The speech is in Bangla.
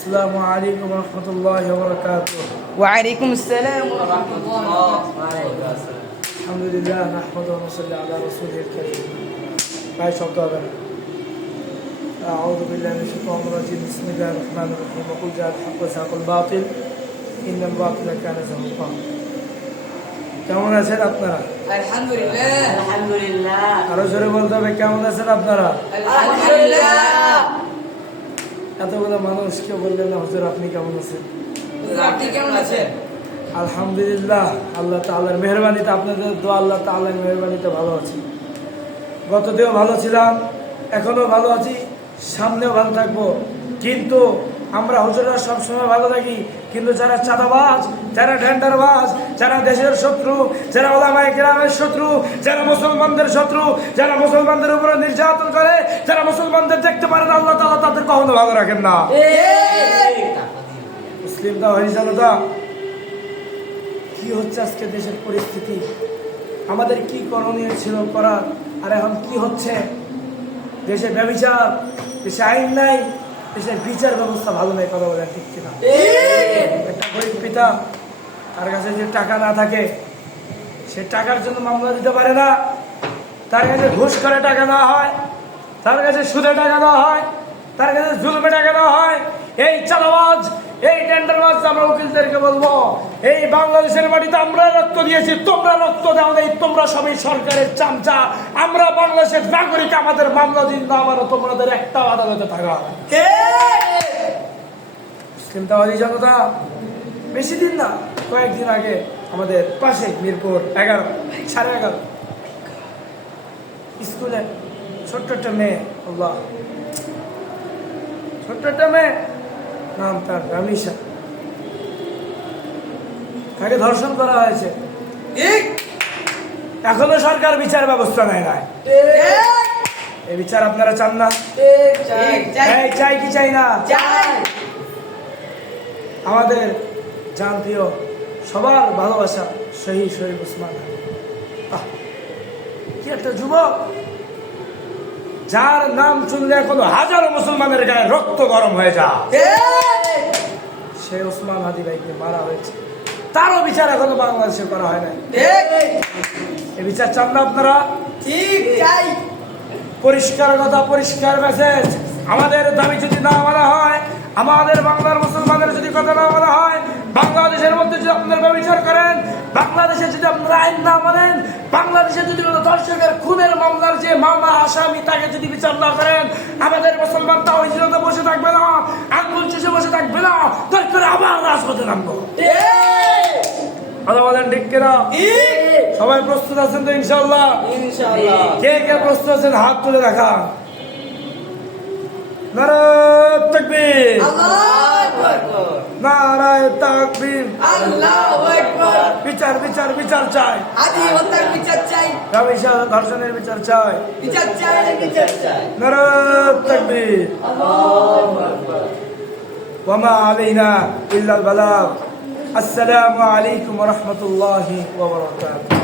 السلام عليكم ورحمة الله وبركاته. وعليكم السلام ورحمة الله وبركاته. الحمد لله نحمده ونصلي على رسوله الكريم. باي شكرا. أعوذ بالله من الشيطان الرجيم. بسم الله الرحمن الرحيم. وقل جاء الحق وزهق الباطل إن الباطل كان زهوقا. কেমন আছেন আপনারা? আলহামদুলিল্লাহ আলহামদুলিল্লাহ। আরো জোরে বলতে হবে, কেমন আছেন আপনারা? আলহামদুলিল্লাহ। এতগুলো মানুষ কেউ বললেন না হুজুর আপনি কেমন আছেন? আপনি কেমন আছেন? আলহামদুলিল্লাহ, আল্লাহ তাআলার মেহেরবানিতে, আপনাদের দোয়া, আল্লাহ তাআলার মেহেরবানিতে ভালো আছি। গতদিনও ভালো ছিলাম, এখনো ভালো আছি, সামনেও ভালো থাকবো। কিন্তু আমরা হুজুররা সবসময় ভালো থাকি, কিন্তু যারা চাঁদাবাজ, যারা টেন্ডারবাজ, যারা দেশের শত্রু, যারা ওলামায়ে কেরামের শত্রু, যারা মুসলমানদের শত্রু, যারা মুসলমানদের উপরে নির্যাতন করে, যারা মুসলমানদের দেখতে পারে না, আল্লাহ তাআলা তাদের কখনো ভালো রাখেন না। মুসলিম জনতা, কি হচ্ছে আজকে দেশের পরিস্থিতি, আমাদের কি করণীয় ছিল করার, আর এখন কি হচ্ছে? দেশে ব্যভিচার, দেশে আইন নাই, দেশের বিচার ব্যবস্থা ভালো নেই। কথা বলেন ঠিক কিনা? একটা গরিব পিতা, তার কাছে যে টাকা না থাকে, সে টাকার জন্য মামলা দিতে পারে না, তার কাছে ঘুষ করে টাকা দেওয়া হয়, তার কাছে সুদে টাকা দেওয়া হয়, তার কাছে জুলমে টাকা দেওয়া হয়। এই চালাবাজ, এই টেন্ডারবাজ, আমরা উকিলদেরকে বলবো, এই বাংলাদেশের মাটিতে আমরা রক্ত দিয়েছি, তোমরা রক্ত দাও নাই, তোমরা সবাই সরকারের চামচা, আমরা বাংলাদেশের নাগরিক, আমাদের মামলা দিন না, আমারও তোমাদের একটা আদালতে থাকা। মুসলিম জনতা, বেশি দিন না, কয়েকদিন আগে আমাদের পাশে মিরপুর 11, 11:30 স্কুলে ছোট্ট একটা মেয়ে, আল্লাহ, ছোট্ট একটা মেয়ে, নাম তার রামিশা, তাকে ধর্ষণ করা হয়েছে। এখনো সরকার বিচার ব্যবস্থা নেয় নাই। এই বিচার আপনারা চান না? চাই কি চাই না? আমাদের জাতীয় সবার ভালোবাসা শহীদ শরীফ ওসমান, কি একটা যুবক, যার নাম শুনলে এখনো হাজারো মুসলমানের গায়ে রক্ত গরম হয়ে যায়। সেই ওসমান হাদি ভাইকে মারা হয়েছে, তারও বিচার এখনো বাংলাদেশে করা হয় না। এই বিচার চান না আপনারা? ঠিক চাই। পরিষ্কার কথা, পরিষ্কার মেসেজ। আমাদের দাবি যদি না মানা হয়, আমাদের বাংলার মুসলমানের যদি কথা না মানা হয়, বাংলাদেশের মধ্যে যদি আপনারা বিচার করেন, বাংলাদেশে যদি আপনারা আইন না মানেন, বাংলাদেশে যদি দর্শকের খুনের মামলার যে মামলা আসামি, তাকে যদি বিচার না করেন, আমাদের মুসলমান তাও হিজরতে বসে থাকবে না, আঙ্গুল চুষে বসে থাকবে না, দরকার আবার রাজপথে নামবো। কথা বলেন ঠিক কিনা? সবাই প্রস্তুত আছেন তো? ইনশাআল্লাহ। ইনশাআল্লাহ। কে কে প্রস্তুত আছেন হাত তুলে রাখা। নারায়ে তাকবীর, আল্লাহু আকবার, নারায়ে তাকবীর, আল্লাহু আকবার। বিচার বিচার বিচার চাই, আদি হত্যার বিচার চাই, রামিশা ধর্ষণের বিচার চাই, বিচার চাই, বিচার চাই। নারায়ে তাকবীর, আল্লাহু আকবার। ওয়া মা আলাইনা ইল্লাল বালাগ। আসসালামু আলাইকুম ওয়া রাহমাতুল্লাহি ওয়া বারাকাতুহু।